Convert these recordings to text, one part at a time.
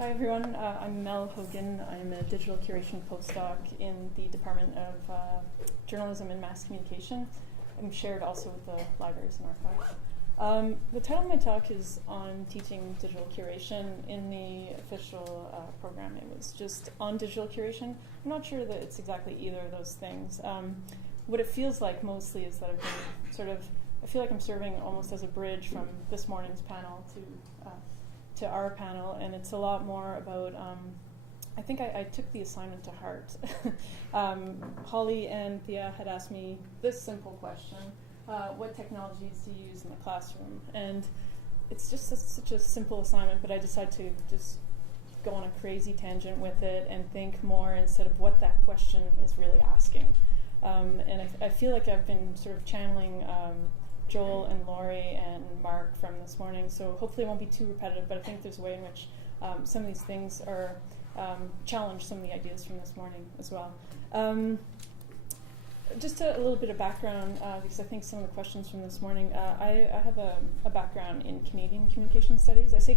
Hi everyone, I'm Mél Hogan. I'm a digital curation postdoc in the Department of Journalism and Mass Communication. I'm shared also with the libraries and archives. The title of my talk is on teaching digital curation. In the official program it was just on digital curation. I'm not sure that it's exactly either of those things. What it feels like mostly is that I've been I feel like I'm serving almost as a bridge from this morning's panel to our panel, and it's a lot more about, I think I took the assignment to heart. Holly and Thea had asked me this simple question, what technologies do you use in the classroom? And it's just such a simple assignment, but I decided to just go on a crazy tangent with it and think more instead of what that question is really asking. And I feel like I've been sort of channeling Joel and Laurie and Mark from this morning, so hopefully it won't be too repetitive, but I think there's a way in which some of these things are challenge some of the ideas from this morning as well. Just a little bit of background, because I think some of the questions from this morning, I have a background in Canadian communication studies. I say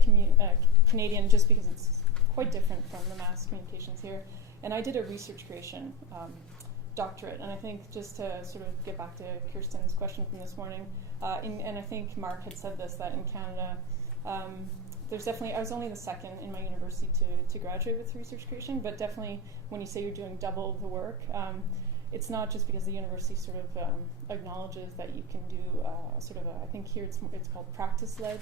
Canadian just because it's quite different from the mass communications here, and I did a research creation doctorate, and I think just to sort of get back to Kirsten's question from this morning, and I think Mark had said this, that in Canada, there's definitely, I was only the second in my university to graduate with research creation, but definitely when you say you're doing double the work, it's not just because the university sort of acknowledges that you can do I think here it's called practice-led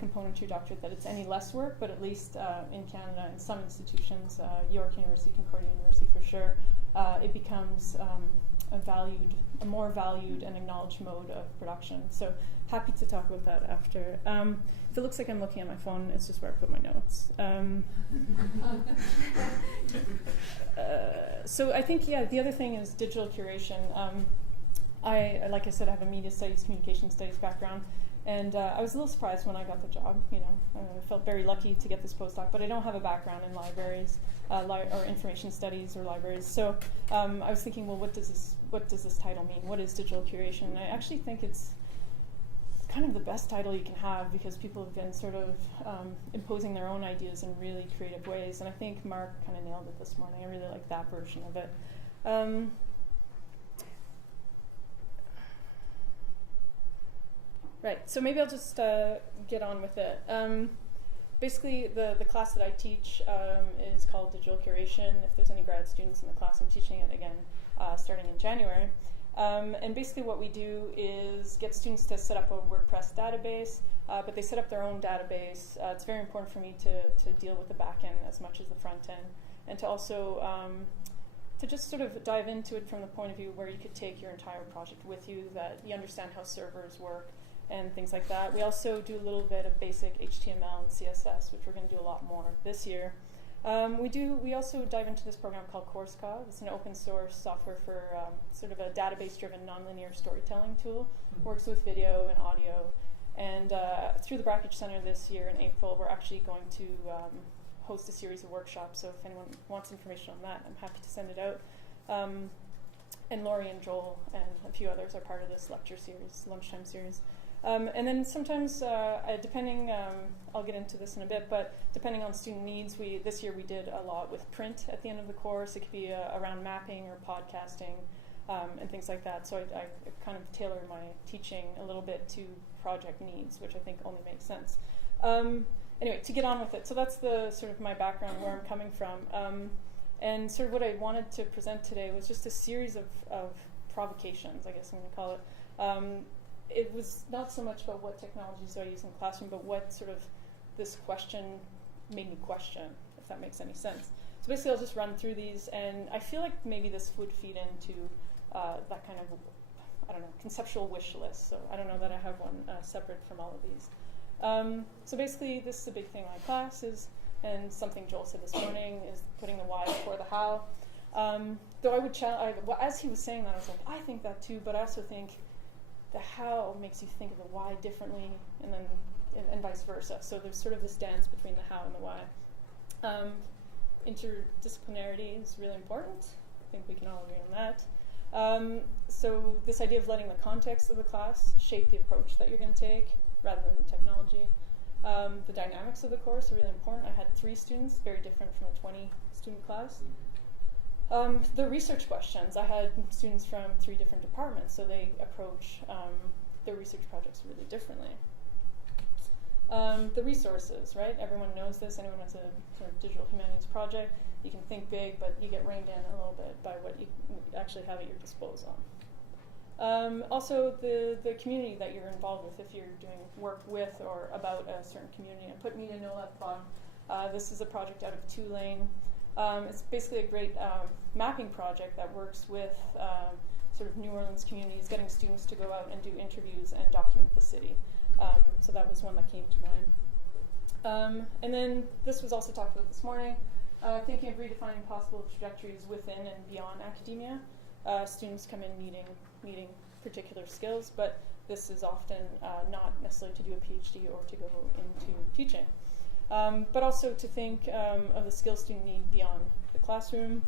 component to your doctorate, that it's any less work, but at least in Canada, in some institutions, York University, Concordia University for sure, it becomes a more valued and acknowledged mode of production. So happy to talk about that after. If it looks like I'm looking at my phone, it's just where I put my notes. So I think, the other thing is digital curation. Like I said, I have a media studies, communication studies background, and I was a little surprised when I got the job. I felt very lucky to get this postdoc, but I don't have a background in libraries or information studies or libraries. So I was thinking, well, what does this title mean? What is digital curation? And I actually think it's kind of the best title you can have, because people have been sort of imposing their own ideas in really creative ways. And I think Mark kind of nailed it this morning. I really like that version of it. Right, so maybe I'll just get on with it. Basically, the class that I teach is called Digital Curation. If there's any grad students in the class, I'm teaching it again starting in January. And basically what we do is get students to set up a WordPress database, but they set up their own database. It's very important for me to deal with the back end as much as the front end, and to also to just sort of dive into it from the point of view where you could take your entire project with you, that you understand how servers work and things like that. We also do a little bit of basic HTML and CSS, which we're going to do a lot more this year. We also dive into this program called CourseCog. It's an open source software for sort of a database-driven nonlinear storytelling tool. Works with video and audio. And through the Brackage Center this year in April, we're actually going to host a series of workshops. So if anyone wants information on that, I'm happy to send it out. And Laurie and Joel and a few others are part of this lecture series, lunchtime series. And then sometimes, depending, I'll get into this in a bit, but depending on student needs, this year we did a lot with print at the end of the course. It could be around mapping or podcasting and things like that. So I kind of tailor my teaching a little bit to project needs, which I think only makes sense. Anyway, to get on with it. So that's the sort of my background, where I'm coming from. And sort of what I wanted to present today was just a series of provocations, I guess I'm going to call it. It was not so much about what technologies do I use in the classroom, but what sort of this question made me question, if that makes any sense. So basically I'll just run through these, and I feel like maybe this would feed into that kind of, conceptual wish list. So I don't know that I have one separate from all of these. So basically this is a big thing in my class, and something Joel said this morning, is putting the why before the how. Though I would as he was saying that, I was like, I think that too, but I also think the how makes you think of the why differently, and vice versa. So there's sort of this dance between the how and the why. Interdisciplinarity is really important. I think we can all agree on that. So this idea of letting the context of the class shape the approach that you're going to take, rather than the technology. The dynamics of the course are really important. I had 3 students, very different from a 20-student class. The research questions, I had students from 3 different departments, so they approach their research projects really differently. The resources, right? Everyone knows this. Anyone who has a sort of digital humanities project, you can think big, but you get reined in a little bit by what you actually have at your disposal. Also, the community that you're involved with, if you're doing work with or about a certain community. I put Media Nol at the bottom. This is a project out of Tulane. It's basically a great mapping project that works with sort of New Orleans communities, getting students to go out and do interviews and document the city. So that was one that came to mind. And then this was also talked about this morning, thinking of redefining possible trajectories within and beyond academia. Students come in needing particular skills, but this is often not necessarily to do a PhD or to go into teaching. But also to think of the skills students need beyond the classroom,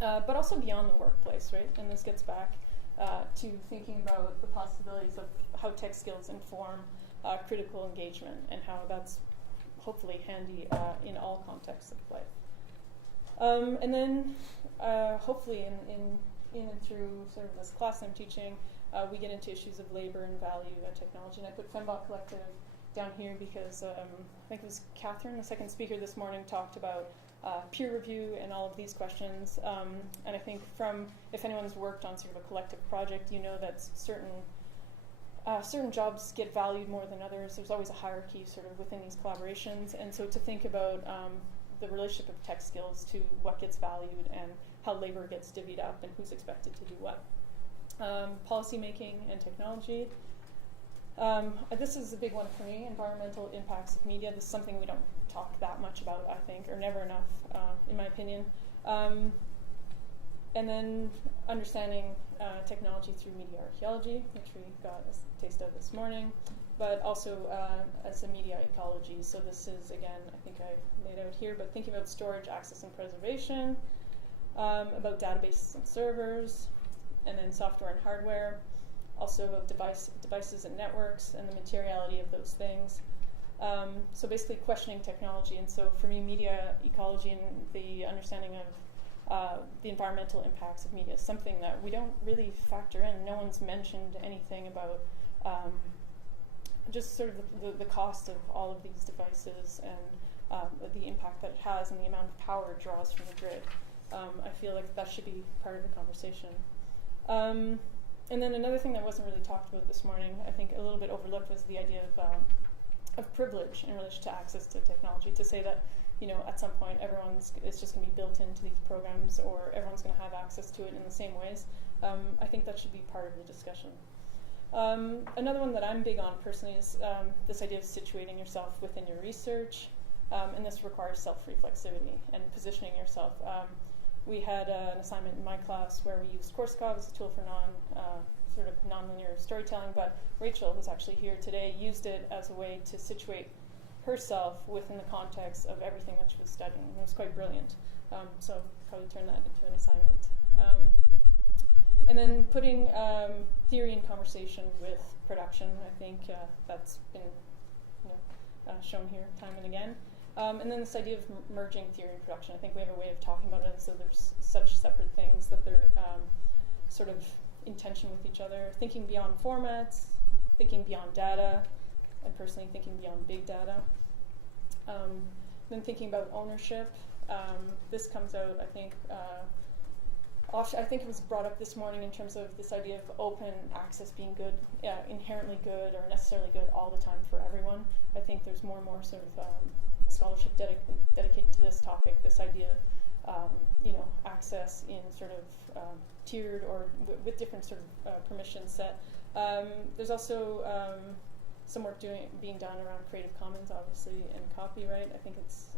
but also beyond the workplace, right? And this gets back to thinking about the possibilities of how tech skills inform critical engagement and how that's hopefully handy in all contexts of life. And then hopefully in and through sort of this class I'm teaching, we get into issues of labor and value and technology. And I put Fembot Collective down here because I think it was Catherine, the second speaker this morning, talked about peer review and all of these questions. And I think if anyone's worked on sort of a collective project, you know that certain jobs get valued more than others. There's always a hierarchy sort of within these collaborations. And so to think about the relationship of tech skills to what gets valued and how labor gets divvied up and who's expected to do what. Policy making and technology. This is a big one for me, environmental impacts of media. This is something we don't talk that much about, I think, or never enough, in my opinion. And then understanding technology through media archaeology, which we got a taste of this morning, but also as a media ecology. So this is, again, I think I laid out here, but thinking about storage, access, and preservation, about databases and servers, and then software and hardware, also about devices and networks and the materiality of those things. So basically questioning technology. And so for me, media ecology and the understanding of the environmental impacts of media is something that we don't really factor in. No one's mentioned anything about just sort of the cost of all of these devices and the impact that it has and the amount of power it draws from the grid. I feel like that should be part of the conversation. And then another thing that wasn't really talked about this morning, I think a little bit overlooked, was the idea of privilege in relation to access to technology. To say that, you know, at some point it's just going to be built into these programs, or everyone's going to have access to it in the same ways. I think that should be part of the discussion. Another one that I'm big on personally is this idea of situating yourself within your research, and this requires self-reflexivity and positioning yourself. We had an assignment in my class where we used Korsakoff as a tool for sort of nonlinear storytelling, but Rachel, who's actually here today, used it as a way to situate herself within the context of everything that she was studying. It was quite brilliant. So probably turn that into an assignment. And then putting theory in conversation with production, I think that's been shown here time and again. And then this idea of merging theory and production. I think we have a way of talking about it, so there's such separate things that they're sort of in tension with each other. Thinking beyond formats, thinking beyond data, and personally thinking beyond big data. Then thinking about ownership. This comes out, I think, I think it was brought up this morning in terms of this idea of open access being good, inherently good, or necessarily good all the time for everyone. I think there's more and more sort of scholarship dedicated to this topic, this idea of access in sort of tiered or with different sort of permission set. There's also some work being done around Creative Commons, obviously, and copyright. I think it's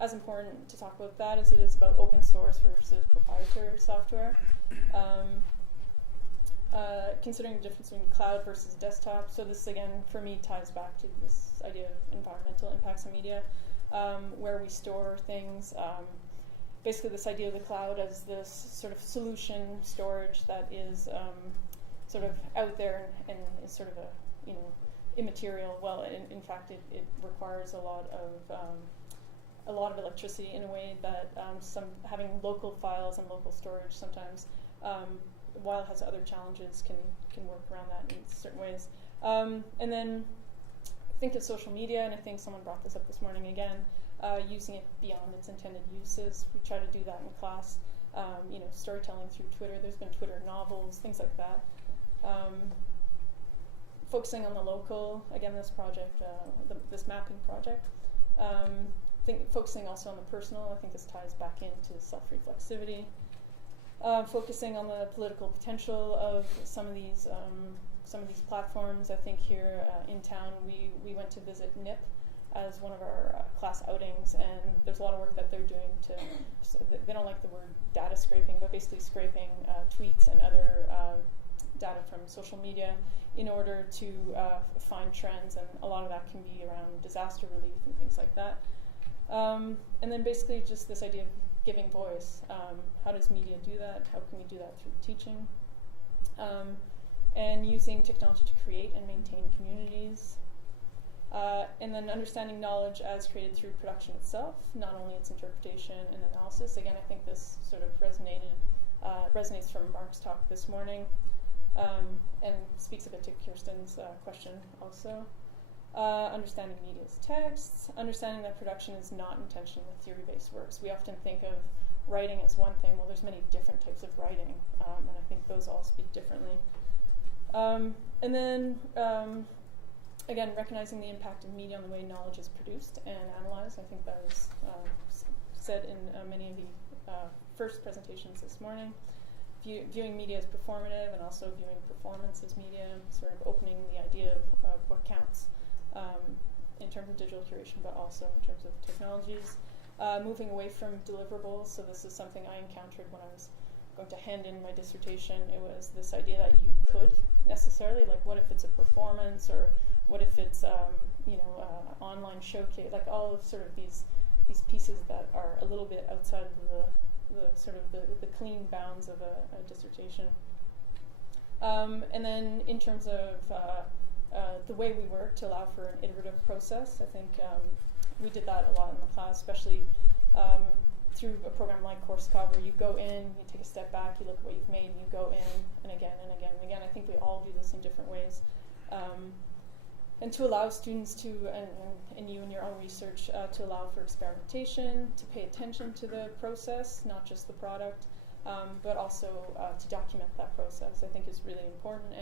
as important to talk about that as it is about open source versus proprietary software. Considering the difference between cloud versus desktop. So this, again, for me, ties back to this idea of environmental impacts on media, where we store things. Basically, this idea of the cloud as this sort of solution storage that is sort of out there and is sort of immaterial. Well, in fact, it requires a lot of electricity in a way that having local files and local storage sometimes, while it has other challenges, can work around that in certain ways. And then think of social media, and I think someone brought this up this morning again, using it beyond its intended uses. We try to do that in class. Storytelling through Twitter. There's been Twitter novels, things like that. Focusing on the local, again, this project, this mapping project. Focusing also on the personal. I think this ties back into self-reflexivity. Focusing on the political potential of some of these platforms. I think here in town we went to visit NIP as one of our class outings, and there's a lot of work that they're doing they don't like the word data scraping, but basically scraping tweets and other data from social media in order to find trends, and a lot of that can be around disaster relief and things like that. And then basically just this idea of giving voice. How does media do that? How can we do that through teaching? And using technology to create and maintain communities. And then understanding knowledge as created through production itself, not only its interpretation and analysis. Again, I think this sort of resonates from Mark's talk this morning, and speaks a bit to Kirsten's question also. Understanding media's texts, understanding that production is not intentionally with theory-based works. We often think of writing as one thing. Well, there's many different types of writing, and I think those all speak differently. And then, again, recognizing the impact of media on the way knowledge is produced and analyzed. I think that was said in many of the first presentations this morning. Viewing media as performative and also viewing performance as media, sort of opening the idea of what counts in terms of digital curation, but also in terms of technologies. Moving away from deliverables, so this is something I encountered when I was going to hand in my dissertation. It was this idea that you could necessarily, like, what if it's a performance, or what if it's online showcase, like all of sort of these pieces that are a little bit outside of the clean bounds of a dissertation. And then in terms of the way we work to allow for an iterative process, I think we did that a lot in the class, especially through a program like CourseCog, where you go in, you take a step back, you look at what you've made, and you go in and again and again and again. I think we all do this in different ways. And to allow students to, and you in your own research, to allow for experimentation, to pay attention to the process, not just the product, but also to document that process, I think is really important,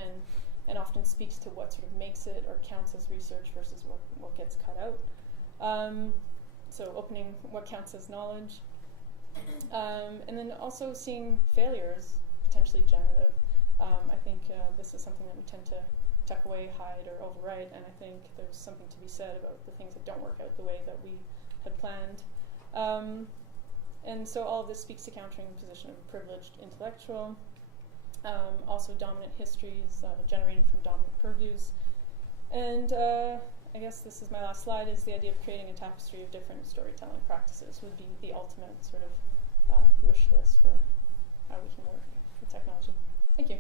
and often speaks to what sort of makes it or counts as research versus what gets cut out. So opening what counts as knowledge. And then also seeing failure as potentially generative. I think this is something that we tend to tuck away, hide, or overwrite, and I think there's something to be said about the things that don't work out the way that we had planned. And so all of this speaks to countering the position of a privileged intellectual. Also dominant histories generating from dominant purviews. And I guess this is my last slide, is the idea of creating a tapestry of different storytelling practices would be the ultimate sort of wish list for how we can work with technology. Thank you.